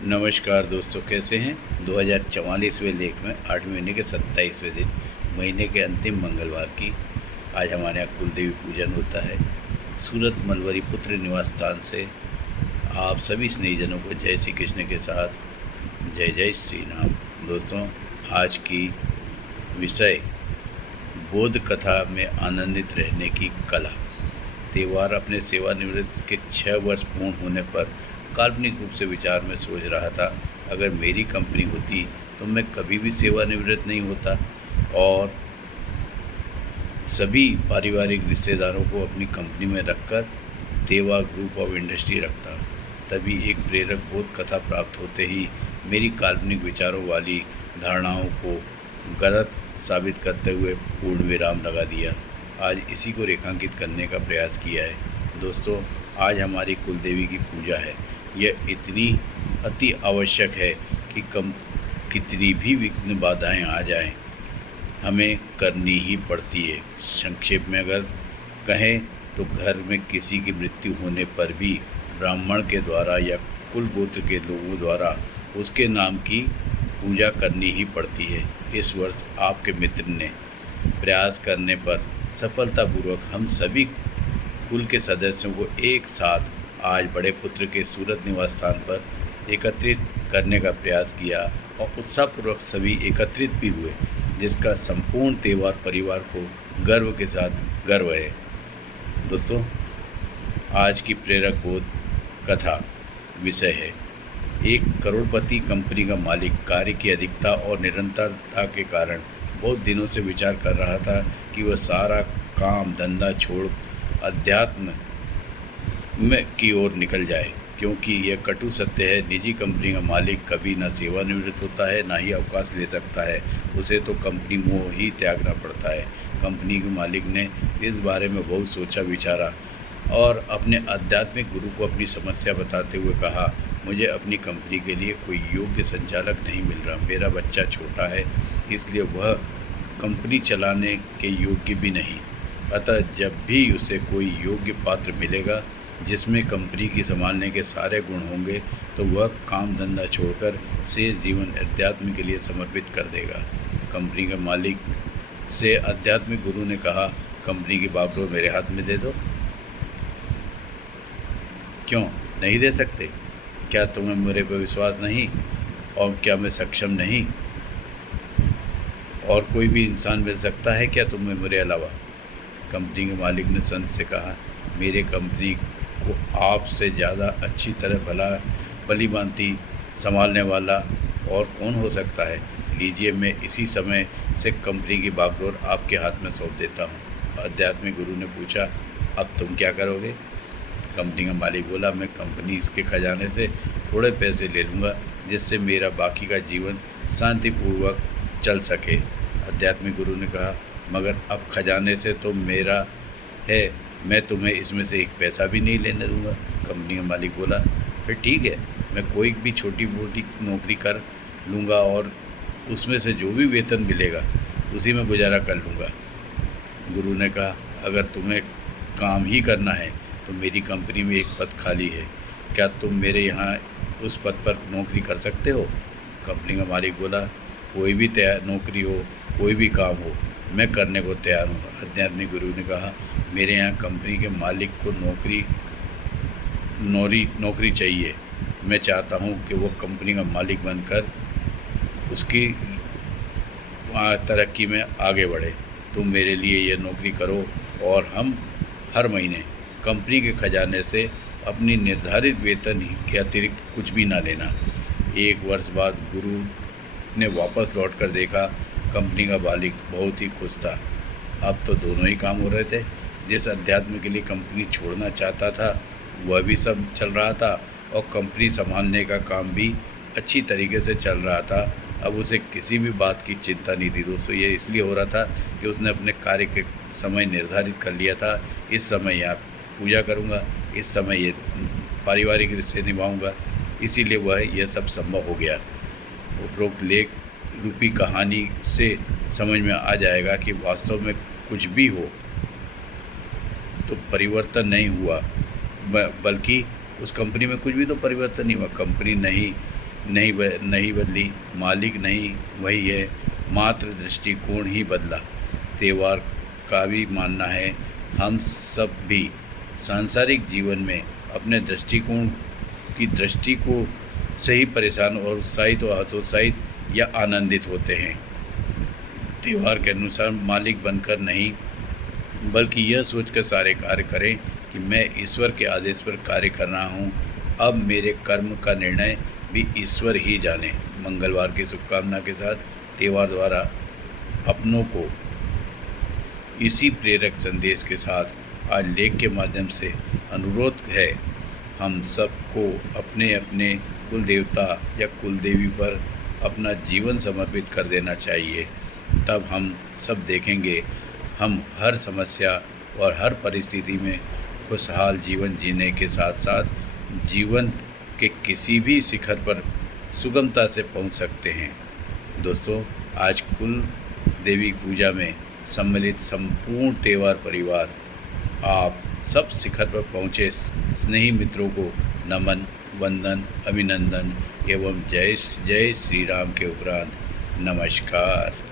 नमस्कार दोस्तों, कैसे हैं। 2044वें लेख में 8वें महीने के 27वें दिन, महीने के अंतिम मंगलवार की आज हमारे यहाँ कुलदेवी पूजन होता है। सूरत मलवरी पुत्र निवास स्थान से आप सभी स्नेहीजनों को जय श्री कृष्ण के साथ जय जय श्री राम। दोस्तों, आज की विषय बोध कथा में आनंदित रहने की कला। त्योहार अपने सेवानिवृत्ति के 6 वर्ष पूर्ण होने पर काल्पनिक रूप से विचार में सोच रहा था, अगर मेरी कंपनी होती तो मैं कभी भी सेवानिवृत्त नहीं होता और सभी पारिवारिक रिश्तेदारों को अपनी कंपनी में रखकर देवा ग्रुप ऑफ इंडस्ट्री रखता। तभी एक प्रेरक बोध कथा प्राप्त होते ही मेरी काल्पनिक विचारों वाली धारणाओं को गलत साबित करते हुए पूर्ण विराम लगा दिया। आज इसी को रेखांकित करने का प्रयास किया है। दोस्तों, आज हमारी कुलदेवी की पूजा है। यह इतनी अति आवश्यक है कि कितनी भी विघ्न बाधाएं आ जाएं, हमें करनी ही पड़ती है। संक्षेप में अगर कहें तो घर में किसी की मृत्यु होने पर भी ब्राह्मण के द्वारा या कुल गोत्र के लोगों द्वारा उसके नाम की पूजा करनी ही पड़ती है। इस वर्ष आपके मित्र ने प्रयास करने पर सफलतापूर्वक हम सभी कुल के सदस्यों को एक साथ आज बड़े पुत्र के सूरत निवास स्थान पर एकत्रित करने का प्रयास किया और उत्साहपूर्वक सभी एकत्रित भी हुए, जिसका संपूर्ण त्योहार परिवार को गर्व के साथ गर्व है। दोस्तों, आज की प्रेरक बोध कथा विषय है, एक करोड़पति कंपनी का मालिक कार्य की अधिकता और निरंतरता के कारण बहुत दिनों से विचार कर रहा था कि वह सारा काम धंधा छोड़ अध्यात्म में की ओर निकल जाए, क्योंकि यह कटु सत्य है, निजी कंपनी का मालिक कभी न सेवानिवृत्त होता है, ना ही अवकाश ले सकता है। उसे तो कंपनी मोह ही त्यागना पड़ता है। कंपनी के मालिक ने इस बारे में बहुत सोचा विचारा और अपने आध्यात्मिक गुरु को अपनी समस्या बताते हुए कहा, मुझे अपनी कंपनी के लिए कोई योग्य संचालक नहीं मिल रहा। मेरा बच्चा छोटा है, इसलिए वह कंपनी चलाने के योग्य भी नहीं। अतः जब भी उसे कोई योग्य पात्र मिलेगा जिसमें कंपनी की संभालने के सारे गुण होंगे, तो वह काम धंधा छोड़कर शेष जीवन अध्यात्म के लिए समर्पित कर देगा। कंपनी के मालिक से आध्यात्मिक गुरु ने कहा, कंपनी की बागडोर मेरे हाथ में दे दो। क्यों नहीं दे सकते? क्या तुम्हें मेरे पर विश्वास नहीं? और क्या मैं सक्षम नहीं? और कोई भी इंसान मिल सकता है क्या तुम्हें मेरे अलावा? कंपनी के मालिक ने संत से कहा, मेरे कंपनी को आपसे ज़्यादा अच्छी तरह भली भांति संभालने वाला और कौन हो सकता है। लीजिए, मैं इसी समय से कंपनी की बागडोर आपके हाथ में सौंप देता हूँ। आध्यात्मिक गुरु ने पूछा, अब तुम क्या करोगे? कंपनी का मालिक बोला, मैं कंपनी इसके खजाने से थोड़े पैसे ले लूँगा, जिससे मेरा बाकी का जीवन शांतिपूर्वक चल सके। आध्यात्मिक गुरु ने कहा, मगर अब खजाने से तो मेरा है, मैं तुम्हें इसमें से एक पैसा भी नहीं लेने दूंगा। कंपनी का मालिक बोला, फिर ठीक है, मैं कोई भी छोटी मोटी नौकरी कर लूँगा और उसमें से जो भी वेतन मिलेगा उसी में गुजारा कर लूँगा। गुरु ने कहा, अगर तुम्हें काम ही करना है तो मेरी कंपनी में एक पद खाली है, क्या तुम मेरे यहाँ उस पद पर नौकरी कर सकते हो? कंपनी का मालिक बोला, कोई भी तैयार नौकरी हो, कोई भी काम हो, मैं करने को तैयार हूँ। आध्यात्मिक गुरु ने कहा, मेरे यहाँ कंपनी के मालिक को नौकरी चाहिए। मैं चाहता हूँ कि वो कंपनी का मालिक बनकर उसकी तरक्की में आगे बढ़े। तुम मेरे लिए ये नौकरी करो और हम हर महीने कंपनी के खजाने से अपनी निर्धारित वेतन के अतिरिक्त कुछ भी ना लेना। 1 वर्ष बाद गुरु ने वापस लौट कर देखा, कंपनी का मालिक बहुत ही खुश था। अब तो दोनों ही काम हो रहे थे। जिस अध्यात्म के लिए कंपनी छोड़ना चाहता था वह भी सब चल रहा था और कंपनी संभालने का काम भी अच्छी तरीके से चल रहा था। अब उसे किसी भी बात की चिंता नहीं थी। दोस्तों, ये इसलिए हो रहा था कि उसने अपने कार्य के समय निर्धारित कर लिया था। इस समय यहाँ पूजा करूँगा, इस समय ये पारिवारिक रिश्ते निभाऊँगा, इसीलिए वह यह सब संभव हो गया। उपरोक्त लेख रूपी कहानी से समझ में आ जाएगा कि वास्तव में कुछ भी हो तो परिवर्तन नहीं हुआ, बल्कि उस कंपनी में कुछ भी तो परिवर्तन नहीं हुआ। कंपनी नहीं नहीं बदली, मालिक नहीं वही है, मात्र दृष्टिकोण ही बदला। त्यौहार का भी मानना है हम सब भी सांसारिक जीवन में अपने दृष्टिकोण की दृष्टि को सही परेशान और उत्साहित और हतोत्साहित या आनंदित होते हैं। त्यौहार के अनुसार मालिक बनकर नहीं, बल्कि यह सोचकर सारे कार्य करें कि मैं ईश्वर के आदेश पर कार्य कर रहा हूँ। अब मेरे कर्म का निर्णय भी ईश्वर ही जाने। मंगलवार की शुभकामना के साथ त्यौहार द्वारा अपनों को इसी प्रेरक संदेश के साथ आज लेख के माध्यम से अनुरोध है, हम सबको अपने अपने कुल देवता या कुल देवी पर अपना जीवन समर्पित कर देना चाहिए। तब हम सब देखेंगे हम हर समस्या और हर परिस्थिति में खुशहाल जीवन जीने के साथ साथ जीवन के किसी भी शिखर पर सुगमता से पहुंच सकते हैं। दोस्तों, आज कुल देवी पूजा में सम्मिलित संपूर्ण त्यौहार परिवार आप सब शिखर पर पहुँचे स्नेही मित्रों को नमन, वंदन, अभिनंदन एवं जय जय श्री राम के उपरांत नमस्कार।